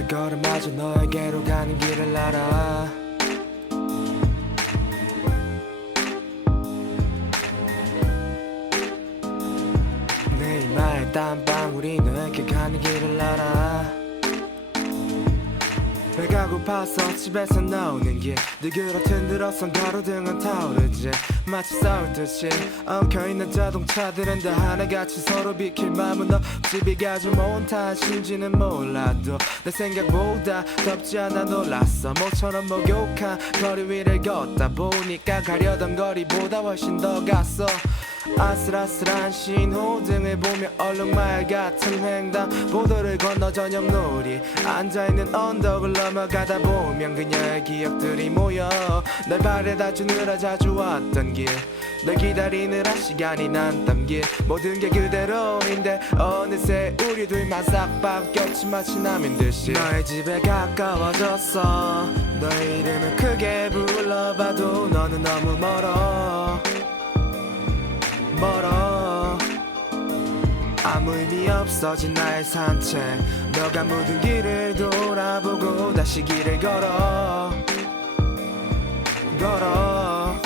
발걸음마저 너에게로 가는 길을 알아. 내 이마에 땀방울이 너에게 가는 길을 알아 배가 고파서 집에서 나오는 길. 느그러 흔들어선 가로등은 타오르지. 마치 싸울 듯이 엉켜있는 자동차들은 다 하나같이 서로 비킬 마음은 없지. 비가 좀 온 탓인지는 몰라도 내 생각보다 덥지 않아 놀랐어. 모처럼 목욕한 거리 위를 걷다 보니까 가려던 거리보다 훨씬 더 갔어 아슬아슬한 신호등을 보며 얼룩말 같은 횡단 보도를 건너 저녁 놀이 앉아있는 언덕을 넘어가다 보면 그녀의 기억들이 모여 날 바래다 주느라 자주 왔던 길 널 기다리느라 시간이 난 땀길. 모든 게 그대로인데 어느새 우리 둘만 싹 바뀌었지 마치 남인 듯이. 너의 집에 가까워졌어. 너의 이름을 크게 불러봐도 너는 너무 멀어 아무 의미 없어진 나의 산책. 너가 묻은 길을 돌아보고 다시 길을 걸어. 걸어.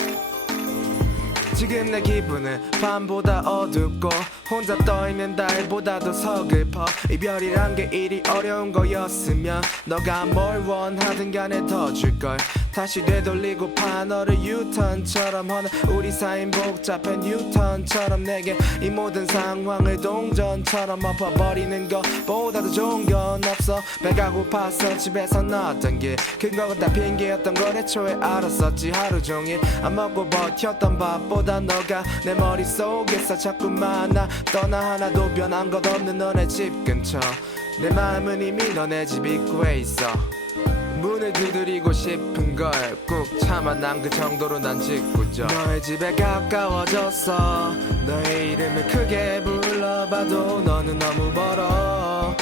지금 내 기분은 밤보다 어둡고 혼자 떠있는 달보다도 서글퍼. 이별이란 게 이리 어려운 거였으면 너가 뭘 원하든 간에 더 줄걸 다시 되돌리고 파 너를 유턴처럼 허나 우리 사이는 복잡한 유턴처럼 내게 이 모든 상황을 동전처럼 엎어버리는 것보다도 좋은 건 없어. 배가 고파서 집에서 나왔던 길큰 건다 핑계였던 걸 애초에 알았었지. 하루 종일 안 먹고 버텼던 밥보다 너가 내 머릿속에서 자꾸만 나 떠나 하나도 변한 것 없는 너네 집 근처. 내 마음은 이미 너네 집 입구에 있어 문을 두드리고 싶은 걸 꾹 참아 난 그 정도로 난 짓궂어 너의 집에 가까워졌어 너의 이름을 크게 불러봐도 너는 너무 멀어.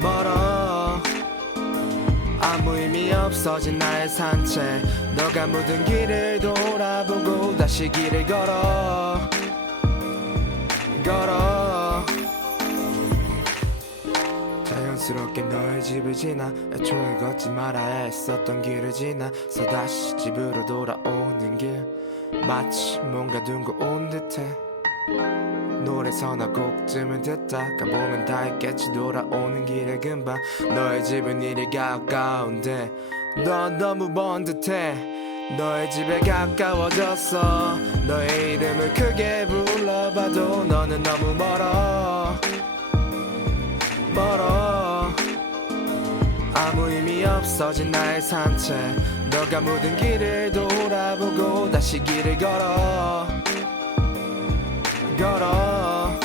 멀어. 아무 의미 없어진 나의 산책. 너가 묻은 길을 돌아보고 다시 길을 걸어 자연스럽게 너의 집을 지나 애초에 걷지 말아야 했었던 길을 지나 서 다시 집으로 돌아오는 길. 마치 뭔가 둔거 온 듯해. 노래 서너 곡쯤을 듣다가 보면 다 있겠지 돌아오는 길에 금방 너의 집은 이리 가까운데 넌 너무 먼 듯해. 너의 집에 가까워졌어. 너의 이름을 크게 불러봐도 너는 너무 멀어 없어진 나의 산책. 너가 묻은 길을 돌아보고 다시 길을 걸어. 걸어.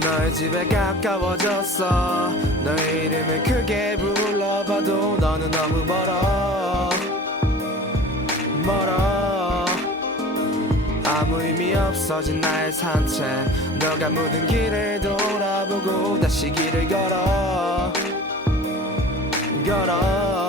너의 집에 가까워졌어. 너의 이름을 크게 불러봐도 너는 너무 멀어. 멀어. 아무 의미 없어진 나의 산책. 너가 묻은 길을 돌아보고 다시 길을 걸어 got up.